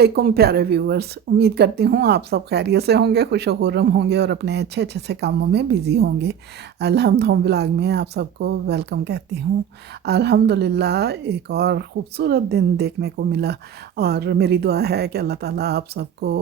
वालेकुम प्यारे व्यूवर्स, उम्मीद करती हूँ आप सब खैरियत से होंगे, खुश व खुर्रम होंगे और अपने अच्छे अच्छे से कामों में बिज़ी होंगे। अल्हम्दुलिल्लाह ब्लॉग में आप सबको वेलकम कहती हूँ। अल्हम्दुलिल्लाह एक और ख़ूबसूरत दिन देखने को मिला और मेरी दुआ है कि अल्लाह ताला आप सबको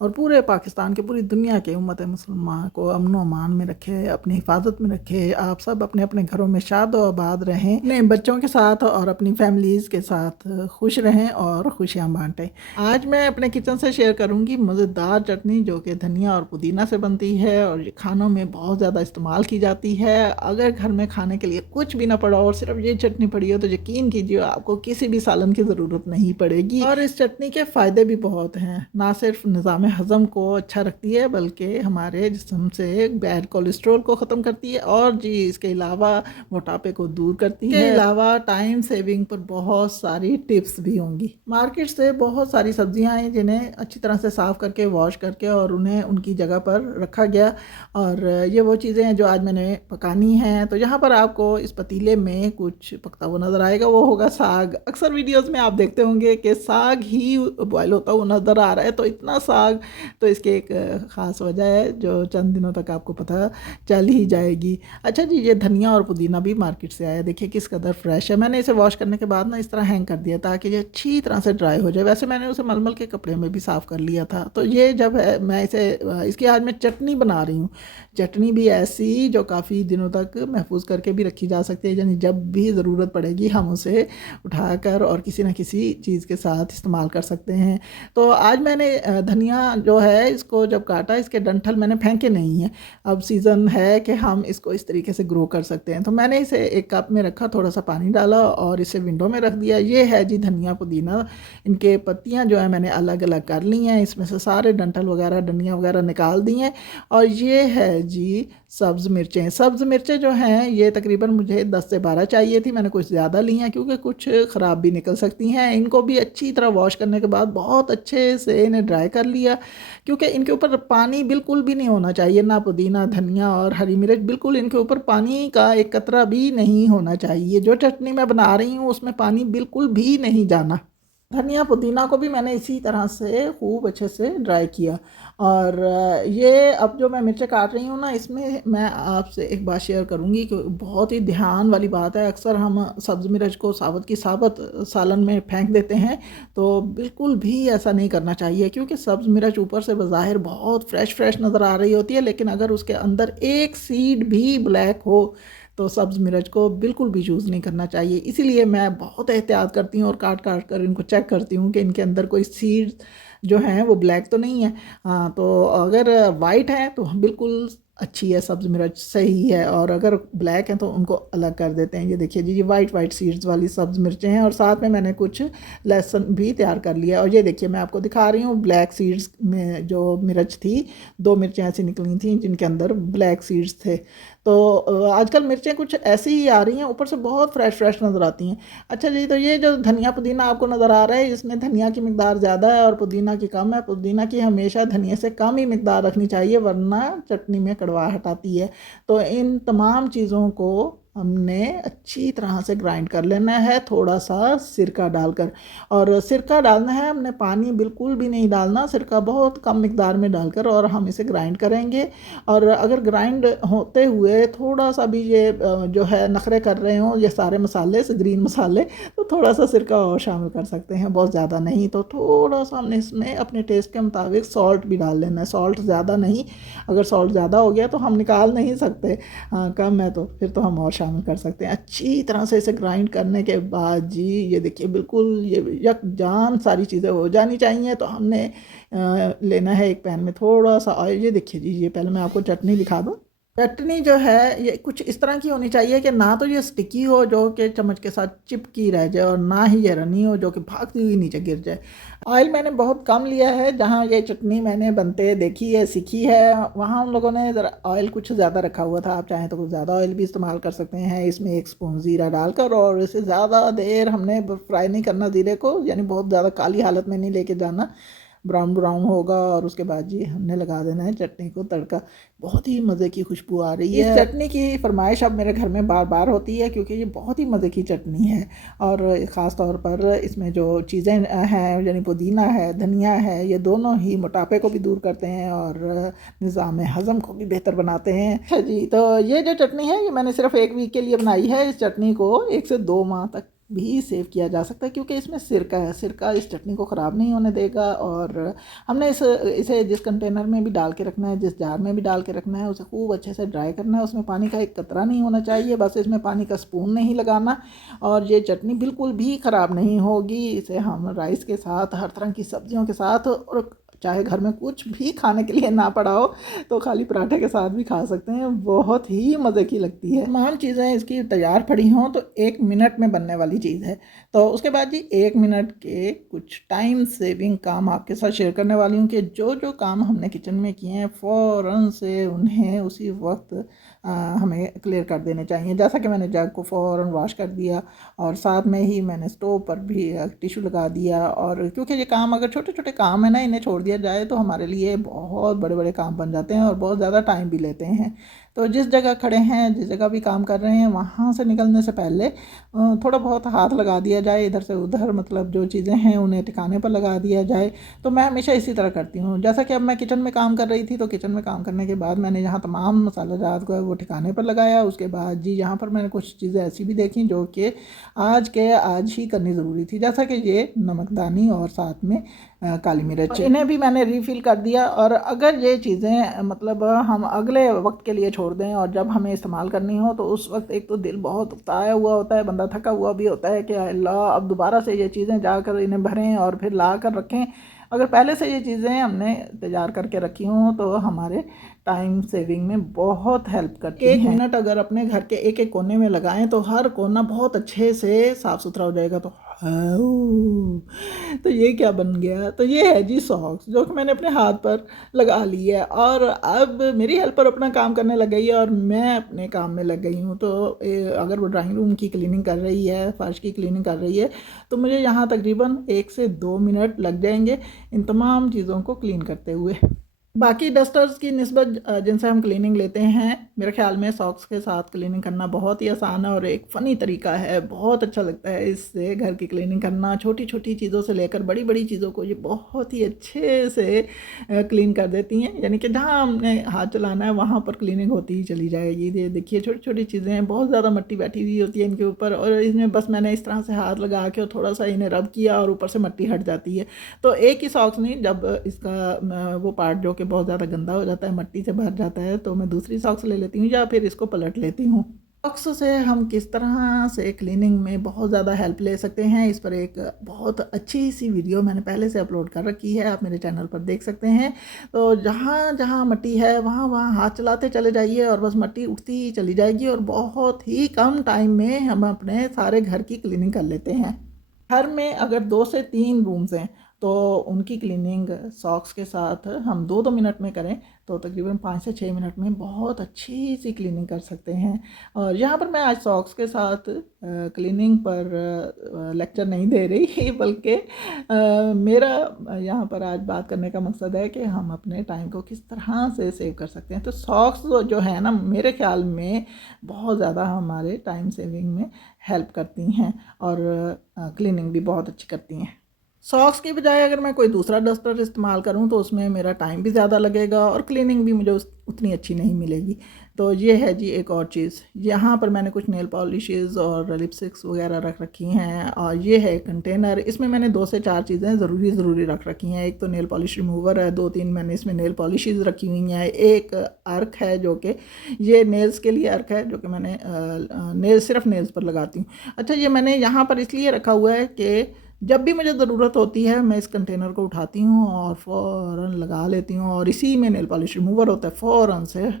और पूरे पाकिस्तान के, पूरी दुनिया के उम्मत मुसलमान को अमन व अमान में रखे, अपनी हिफाजत में रखे। आप सब अपने अपने घरों में शाद व आबाद रहें, अपने बच्चों के साथ और अपनी फैमिलीज़ के साथ खुश रहें और खुशियाँ बांटें। आज मैं अपने किचन से शेयर करूंगी मज़ेदार चटनी जो कि धनिया और पुदीना से बनती है और ये खानों में बहुत ज़्यादा इस्तेमाल की जाती है। अगर घर में खाने के लिए कुछ भी ना पड़ा और सिर्फ ये चटनी पड़ी हो तो यकीन कीजिए आपको किसी भी सालन की ज़रूरत नहीं पड़ेगी। और इस चटनी के फ़ायदे भी बहुत हैं, ना सिर्फ निज़ाम हज़म को अच्छा रखती है बल्कि हमारे जिस्म से बैड कोलेस्ट्रॉल को ख़त्म करती है और जी इसके अलावा मोटापे को दूर करती है। इसके अलावा टाइम सेविंग पर बहुत सारी टिप्स भी होंगी। मार्केट से बहुत सारी सब्जियां हैं जिन्हें अच्छी तरह से साफ़ करके वॉश करके और उन्हें उनकी जगह पर रखा गया और ये वो चीज़ें हैं जो आज मैंने पकानी हैं। तो यहाँ पर आपको इस पतीले में कुछ पकता हुआ नज़र आएगा, वो होगा साग। अक्सर वीडियोस में आप देखते होंगे कि साग ही बॉयल होता हुआ नज़र आ रहा है, तो इतना साग, तो इसकी एक ख़ास वजह है जो चंद दिनों तक आपको पता चल ही जाएगी। अच्छा जी, ये धनिया और पुदीना भी मार्केट से आया, देखिए किस कदर फ्रेश है। मैंने इसे वॉश करने के बाद ना इस तरह हैंग कर दिया ताकि ये अच्छी तरह से ड्राई हो जाए। वैसे मैंने उसे मलमल के कपड़े में भी साफ़ कर लिया था। तो ये जब है मैं इसे इसकी आज मैं चटनी बना रही हूँ। चटनी भी ऐसी जो काफ़ी दिनों तक महफूज करके भी रखी जा सकती है, यानी जब भी ज़रूरत पड़ेगी हम उसे उठाकर और किसी न किसी चीज़ के साथ इस्तेमाल कर सकते हैं। तो आज मैंने धनिया जो है इसको जब काटा, इसके डंठल मैंने फेंके नहीं हैं। अब सीज़न है कि हम इसको इस तरीके से ग्रो कर सकते हैं। तो मैंने इसे एक कप में रखा, थोड़ा सा पानी डाला और इसे विंडो में रख दिया। ये है जी धनिया पुदीना। इनके पत्तियां जो है मैंने अलग अलग कर ली हैं, इसमें से सारे डंठल वगैरह डंडियाँ वगैरह निकाल दी हैं। और ये है जी सब्ज़ मिर्चें। सब्ज़ मिर्चें जो हैं ये तकरीबन मुझे 10 से 12 चाहिए थी, मैंने कुछ ज़्यादा ली हैं क्योंकि कुछ ख़राब भी निकल सकती हैं। इनको भी अच्छी तरह वॉश करने के बाद बहुत अच्छे से इन्हें ड्राई कर लिया क्योंकि इनके ऊपर पानी बिल्कुल भी नहीं होना चाहिए। ना पुदीना, धनिया और हरी मिर्च, बिल्कुल इनके ऊपर पानी का एक कतरा भी नहीं होना चाहिए। जो चटनी मैं बना रही हूँ उसमें पानी बिल्कुल भी नहीं जाना। धनिया पुदीना को भी मैंने इसी तरह से खूब अच्छे से ड्राई किया। और ये अब जो मैं मिर्चें काट रही हूँ ना, इसमें मैं आपसे एक बात शेयर करूँगी कि बहुत ही ध्यान वाली बात है। अक्सर हम सब्ज़ मिर्च को साबुत की साबुत सालन में फेंक देते हैं, तो बिल्कुल भी ऐसा नहीं करना चाहिए क्योंकि सब्ज़ मिर्च ऊपर से बज़ाहिर बहुत फ्रेश फ्रेश नज़र आ रही होती है, लेकिन अगर उसके अंदर एक सीड भी ब्लैक हो तो सब्ज़ मिर्च को बिल्कुल भी यूज़ नहीं करना चाहिए। इसीलिए मैं बहुत एहतियात करती हूँ और काट काट कर इनको चेक करती हूँ कि इनके अंदर कोई सीड्स जो हैं वो ब्लैक तो नहीं है। हाँ, तो अगर वाइट है तो बिल्कुल अच्छी है, सब्ज़ मिर्च सही है, और अगर ब्लैक है तो उनको अलग कर देते हैं। ये देखिए जी, ये वाइट वाइट सीड्स वाली सब्ज़ मिर्चें हैं और साथ में मैंने कुछ लहसुन भी तैयार कर लिया। और ये देखिए मैं आपको दिखा रही हूँ ब्लैक सीड्स में जो मिर्च थी, 2 मिर्चें ऐसी निकली थी जिनके अंदर ब्लैक सीड्स थे। तो आजकल मिर्चें कुछ ऐसी ही आ रही हैं, ऊपर से बहुत फ्रेश फ्रेश नज़र आती हैं। अच्छा जी, तो ये जो धनिया पुदीना आपको नज़र आ रहा है इसमें धनिया की मिकदार ज़्यादा है और पुदीना की कम है। पुदीना की हमेशा धनिया से कम ही मिकदार रखनी चाहिए वरना चटनी में कड़वाहट आती है। तो इन तमाम चीज़ों को हमने अच्छी तरह से ग्राइंड कर लेना है, थोड़ा सा सिरका डालकर। और सिरका डालना है हमने, पानी बिल्कुल भी नहीं डालना, सिरका बहुत कम मिकदार में डालकर और हम इसे ग्राइंड करेंगे। और अगर ग्राइंड होते हुए थोड़ा सा भी ये जो है नखरे कर रहे हों ये सारे मसाले से ग्रीन मसाले, तो थोड़ा सा सिरका और शामिल कर सकते हैं, बहुत ज़्यादा नहीं। तो थोड़ा सा हमने इसमें अपने टेस्ट के मुताबिक सॉल्ट भी डाल लेना है, सॉल्ट ज़्यादा नहीं। अगर सॉल्ट ज़्यादा हो गया तो हम निकाल नहीं सकते, कम है तो फिर तो हम और शामिल कर सकते हैं। अच्छी तरह से इसे ग्राइंड करने के बाद जी ये देखिए बिल्कुल ये यकजान सारी चीज़ें हो जानी चाहिए। तो हमने लेना है एक पैन में थोड़ा सा ऑयल। ये देखिए जी, ये पहले मैं आपको चटनी दिखा दूँ। चटनी जो है ये कुछ इस तरह की होनी चाहिए कि ना तो ये स्टिकी हो जो कि चम्मच के साथ चिपकी रह जाए और ना ही ये रनी हो जो कि भागती हुई नीचे गिर जाए। ऑयल मैंने बहुत कम लिया है, जहाँ ये चटनी मैंने बनते देखी है, सीखी है, वहाँ उन लोगों ने ज़रा ऑयल कुछ ज़्यादा रखा हुआ था। आप चाहें तो कुछ ज़्यादा ऑयल भी इस्तेमाल कर सकते हैं। इसमें 1 स्पून ज़ीरा डालकर और इसे ज़्यादा देर हमने फ्राई नहीं करना ज़ीरे को, यानी बहुत ज़्यादा काली हालत में नहीं लेके जाना, ब्राउन ब्राउन होगा और उसके बाद जी हमने लगा देना है चटनी को तड़का। बहुत ही मज़े की खुशबू आ रही है। इस चटनी की फरमाइश अब मेरे घर में बार बार होती है क्योंकि ये बहुत ही मज़े की चटनी है। और ख़ास तौर पर इसमें जो चीज़ें हैं यानी पुदीना है, धनिया है, ये दोनों ही मोटापे को भी दूर करते हैं और निज़ाम हज़म को भी बेहतर बनाते हैं। अच्छा जी, तो ये जो चटनी है ये मैंने सिर्फ 1 वीक के लिए बनाई है। इस चटनी को 1 से 2 माह तक भी सेव किया जा सकता है क्योंकि इसमें सिरका है। सिरका इस चटनी को ख़राब नहीं होने देगा। और हमने इसे जिस कंटेनर में भी डाल के रखना है, जिस जार में भी डाल के रखना है, उसे खूब अच्छे से ड्राई करना है। उसमें पानी का एक कतरा नहीं होना चाहिए, बस इसमें पानी का स्पून नहीं लगाना। और ये चटनी बिल्कुल भी ख़राब नहीं होगी। इसे हम राइस के साथ, हर तरह की सब्जियों के साथ, और चाहे घर में कुछ भी खाने के लिए ना पड़ा हो तो खाली पराठे के साथ भी खा सकते हैं। बहुत ही मज़े की लगती है। तमाम चीज़ें इसकी तैयार पड़ी हों तो 1 मिनट में बनने वाली चीज़ है। तो उसके बाद जी 1 मिनट के कुछ टाइम सेविंग काम आपके साथ शेयर करने वाली हूँ कि जो जो काम हमने किचन में किए हैं फ़ौरन से उन्हें उसी वक्त हमें क्लियर कर देने चाहिए। जैसा कि मैंने जग को फ़ौरन वॉश कर दिया और साथ में ही मैंने स्टोव पर भी टिश्यू लगा दिया। और क्योंकि ये काम अगर छोटे छोटे काम है ना, इन्हें छोड़ दिया जाए तो हमारे लिए बहुत बड़े बड़े काम बन जाते हैं और बहुत ज़्यादा टाइम भी लेते हैं। तो जिस जगह खड़े हैं, जिस जगह भी काम कर रहे हैं, वहाँ से निकलने से पहले थोड़ा बहुत हाथ लगा दिया जाए इधर से उधर, मतलब जो चीज़ें हैं उन्हें ठिकाने पर लगा दिया जाए। तो मैं हमेशा इसी तरह करती हूँ। जैसा कि अब मैं किचन में काम कर रही थी तो किचन में काम करने के बाद मैंने यहाँ तमाम मसाला जात को है वो ठिकाने पर लगाया। उसके बाद जी यहाँ पर मैंने कुछ चीज़ें ऐसी भी देखी जो कि आज ही करनी ज़रूरी थी, जैसा कि ये नमकदानी और साथ में काली मिर्च, इन्हें भी मैंने रीफ़िल कर दिया। और अगर ये चीज़ें मतलब हम अगले वक्त के लिए छोड़ दें और जब हमें इस्तेमाल करनी हो तो उस वक्त एक तो दिल बहुत उकताया हुआ होता है, बंदा थका हुआ भी होता है कि अल्लाह अब दोबारा से ये चीज़ें जाकर इन्हें भरें और फिर ला कर रखें। अगर पहले से ये चीज़ें हमने तैयार करके रखी हों तो हमारे टाइम सेविंग में बहुत हेल्प करती हैं। 1 मिनट अगर अपने घर के एक एक कोने में लगाएं तो हर कोना बहुत अच्छे से साफ़ सुथरा हो जाएगा। तो तो ये क्या बन गया, तो ये है जी सॉक्स, जो कि मैंने अपने हाथ पर लगा ली है। और अब मेरी हेल्पर अपना काम करने लग गई है और मैं अपने काम में लग गई हूँ। तो अगर वो ड्राइंग रूम की क्लीनिंग कर रही है, फर्श की क्लीनिंग कर रही है, तो मुझे यहाँ तकरीबन 1 से 2 मिनट लग जाएंगे इन तमाम चीज़ों को क्लीन करते हुए। बाकी डस्टर्स की निस्बत जिनसे हम क्लीनिंग लेते हैं, मेरे ख्याल में सॉक्स के साथ क्लीनिंग करना बहुत ही आसान है और एक फ़नी तरीका है। बहुत अच्छा लगता है इससे घर की क्लीनिंग करना। छोटी छोटी चीज़ों से लेकर बड़ी बड़ी चीज़ों को ये बहुत ही अच्छे से क्लीन कर देती हैं। यानी कि जहाँ हमने हाथ चलाना है वहाँ पर क्लीनिंग होती ही चली जाएगी। ये देखिए छोटी छोटी चीज़ें हैं, बहुत ज़्यादा मिट्टी बैठी हुई होती है इनके ऊपर और इसमें बस मैंने इस तरह से हाथ लगा के और थोड़ा सा इन्हें रब किया और ऊपर से मिट्टी हट जाती है। तो एक ही सॉक्स नहीं, जब इसका वो पार्ट जो कि बहुत ज़्यादा गंदा हो जाता है, मिट्टी से भर जाता है, तो मैं दूसरी सॉक्स ले लेती हूँ या फिर इसको पलट लेती हूँ। सॉक्स से हम किस तरह से क्लीनिंग में बहुत ज़्यादा हेल्प ले सकते हैं, इस पर एक बहुत अच्छी सी वीडियो मैंने पहले से अपलोड कर रखी है, आप मेरे चैनल पर देख सकते हैं। तो जहाँ जहाँ मिट्टी है वहाँ वहाँ हाथ चलाते चले जाइए और बस मिट्टी उठती ही चली जाएगी और बहुत ही कम टाइम में हम अपने सारे घर की क्लीनिंग कर लेते हैं। घर में अगर 2 से 3 रूम्स हैं तो उनकी क्लीनिंग सॉक्स के साथ हम 2-2 मिनट में करें तो तकरीबन 5 से 6 मिनट में बहुत अच्छी सी क्लीनिंग कर सकते हैं। और यहाँ पर मैं आज सॉक्स के साथ क्लीनिंग पर लेक्चर नहीं दे रही बल्कि मेरा यहाँ पर आज बात करने का मकसद है कि हम अपने टाइम को किस तरह से सेव कर सकते हैं। तो सॉक्स जो है ना, मेरे ख्याल में बहुत ज़्यादा हमारे टाइम सेविंग में हेल्प करती हैं और क्लीनिंग भी बहुत अच्छी करती हैं। सॉक्स की बजाय अगर मैं कोई दूसरा डस्टर इस्तेमाल करूं तो उसमें मेरा टाइम भी ज़्यादा लगेगा और क्लीनिंग भी मुझे उतनी अच्छी नहीं मिलेगी। तो ये है जी एक और चीज़। यहाँ पर मैंने कुछ नेल पॉलिशेस और लिपस्टिक्स वगैरह रख रखी हैं और ये है कंटेनर, इसमें मैंने 2 से 4 चीज़ें ज़रूरी रख रखी हैं। एक तो नेल पॉलिश रिमूवर है, 2-3 मैंने इसमें नेल पॉलिशेस रखी हुई हैं, एक अर्क है जो कि ये नेल्स के लिए अर्क है जो कि मैंने सिर्फ नेल्स पर लगाती हूँ। अच्छा, ये मैंने यहाँ पर इसलिए रखा हुआ है कि जब भी मुझे ज़रूरत होती है मैं इस कंटेनर को उठाती हूँ और फ़ौरन लगा लेती हूँ और इसी में नेल पॉलिश रिमूवर होता है, फ़ौरन से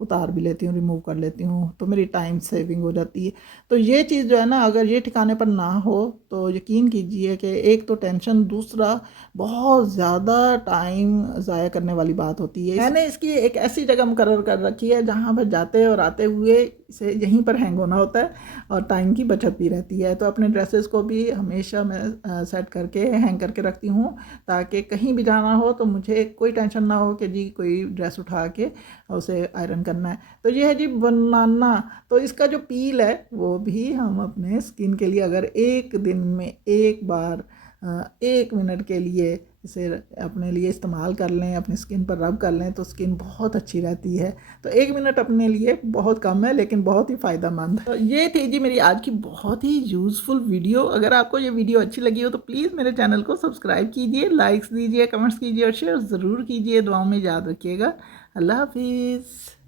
उतार भी लेती हूँ, रिमूव कर लेती हूँ, तो मेरी टाइम सेविंग हो जाती है। तो ये चीज़ जो है ना, अगर ये ठिकाने पर ना हो तो यकीन कीजिए कि एक तो टेंशन, दूसरा बहुत ज़्यादा टाइम ज़ाया करने वाली बात होती है। मैंने इसकी एक ऐसी जगह मुकर्रर कर रखी है जहाँ पर जाते और आते हुए इसे यहीं पर हैंग होना होता है और टाइम की बचत भी रहती है। तो अपने ड्रेसेस को भी हमेशा मैं सेट करके हैंग करके रखती हूँ, ताकि कहीं भी जाना हो तो मुझे कोई टेंशन ना हो कि जी कोई ड्रेस उठा के उसे आयरन करना है। तो ये है जी बनाना। तो इसका जो पील है वो भी हम अपने स्किन के लिए अगर एक दिन में एक बार 1 मिनट के लिए इसे अपने लिए इस्तेमाल कर लें, अपनी स्किन पर रब कर लें, तो स्किन बहुत अच्छी रहती है। तो 1 मिनट अपने लिए बहुत कम है लेकिन बहुत ही फ़ायदेमंद। तो ये थी जी मेरी आज की बहुत ही यूज़फुल वीडियो। अगर आपको ये वीडियो अच्छी लगी हो तो प्लीज़ मेरे चैनल को सब्सक्राइब कीजिए, लाइक्स दीजिए, कमेंट्स कीजिए और शेयर ज़रूर कीजिए। दुआओं में याद रखिएगा। अल्लाह हाफिज़।